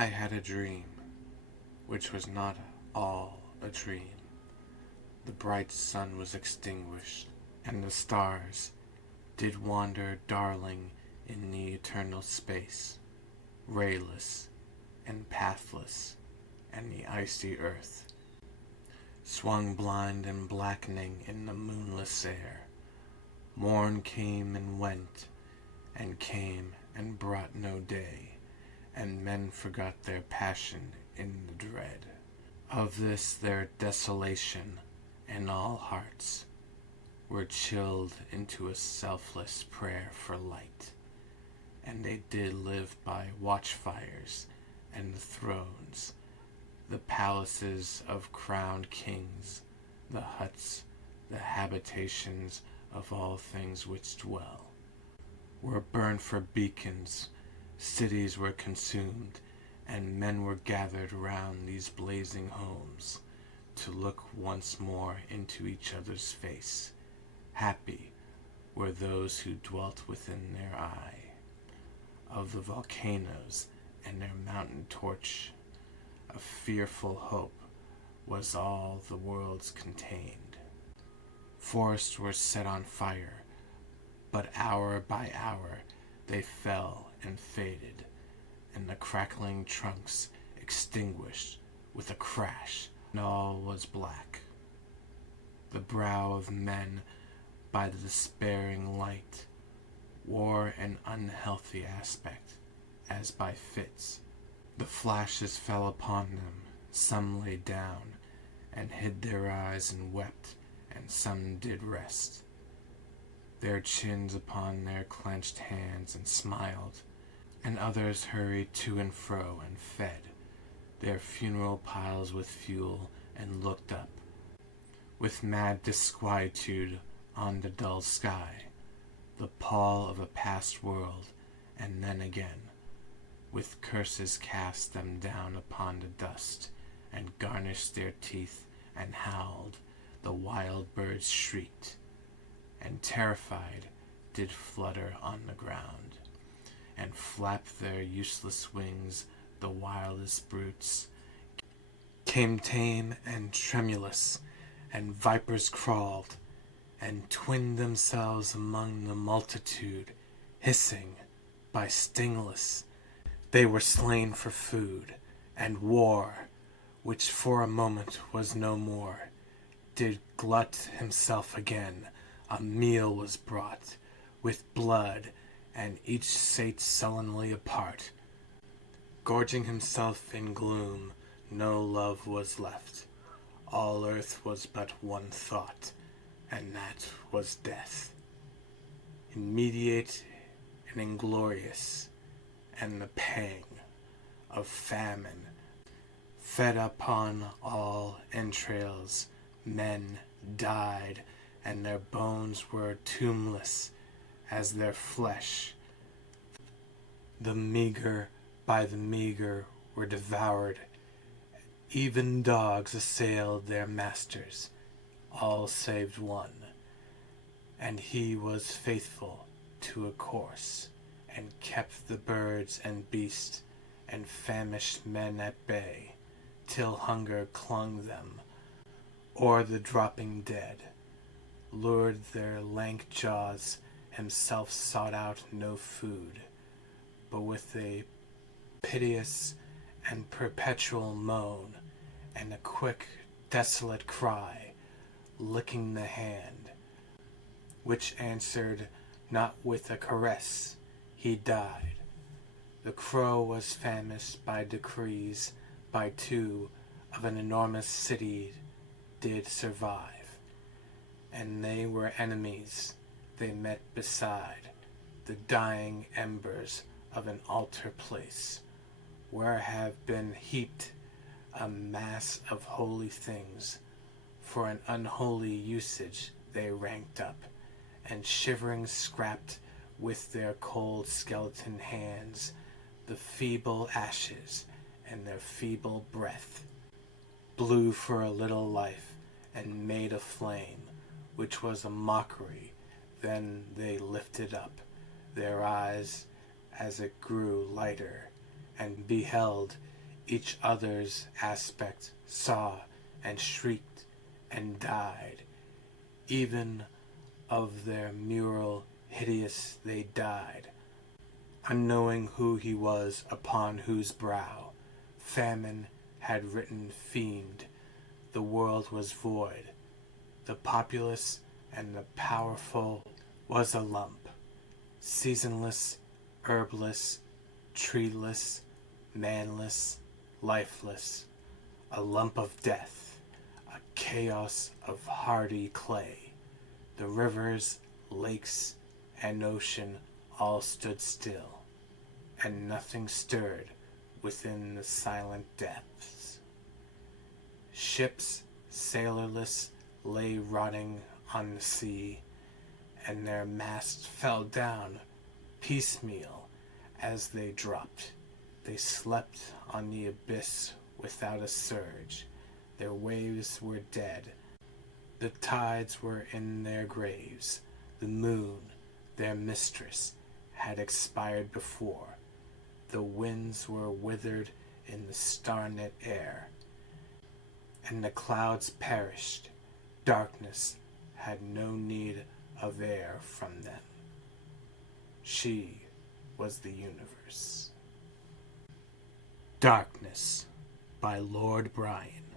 I had a dream, which was not all a dream. The bright sun was extinguished, and the stars did wander darling in the eternal space, rayless and pathless, and the icy earth swung blind and blackening in the moonless air. Morn came and brought no day, and men forgot their passion in the dread of this their desolation, and all hearts were chilled into a selfless prayer for light, and they did live by watchfires and the thrones, the palaces of crowned kings, the huts, the habitations of all things which dwell, were burned for beacons, cities were consumed, and men were gathered round these blazing homes to look once more into each other's face. Happy were those who dwelt within their eye of the volcanoes and their mountain torch. A fearful hope was all the worlds contained. Forests were set on fire, but hour by hour they fell and faded, and the crackling trunks extinguished with a crash, and all was black. The brow of men by the despairing light wore an unhealthy aspect, as by fits. The flashes fell upon them, some lay down, and hid their eyes and wept, and some did rest their chins upon their clenched hands and smiled, and others hurried to and fro and fed their funeral piles with fuel, and looked up with mad disquietude on the dull sky, the pall of a past world, and then again with curses cast them down upon the dust, and garnished their teeth, and howled. The wild birds shrieked, and terrified did flutter on the ground, and flap their useless wings. The wildest brutes came tame and tremulous, and vipers crawled, and twinned themselves among the multitude, hissing by stingless. They were slain for food, and war, which for a moment was no more, did glut himself again. A meal was brought, with blood, and each sate sullenly apart. Gorging himself in gloom, no love was left. All earth was but one thought, and that was death. Immediate and inglorious, and the pang of famine fed upon all entrails. Men died, and their bones were tombless as their flesh. The meager by the meager were devoured. Even dogs assailed their masters, all save one, and he was faithful to a course, and kept the birds and beasts and famished men at bay, till hunger clung them, or the dropping dead lured their lank jaws. Himself sought out no food, but with a piteous and perpetual moan, and a quick, desolate cry, licking the hand, which answered not with a caress, he died. The crow was famished by decrees, by two of an enormous city did survive, and they were enemies. They met beside the dying embers of an altar place, where have been heaped a mass of holy things. For an unholy usage they ranked up, and shivering scrapped with their cold skeleton hands the feeble ashes, and their feeble breath blew for a little life, and made a flame, which was a mockery. Then they lifted up their eyes as it grew lighter, and beheld each other's aspect, saw and shrieked and died. Even of their mural hideous they died, unknowing who he was upon whose brow famine had written fiend. The world was void, the populous and the powerful was a lump, seasonless, herbless, treeless, manless, lifeless, a lump of death, a chaos of hardy clay. The rivers, lakes, and ocean all stood still, and nothing stirred within the silent depths. Ships, sailorless, lay rotting on the sea, and their masts fell down piecemeal as they dropped. They slept on the abyss without a surge. Their waves were dead. The tides were in their graves. The moon, their mistress, had expired before. The winds were withered in the starlit air, and the clouds perished. Darkness had no need of air from them. She was the universe. Darkness by Lord Bryon.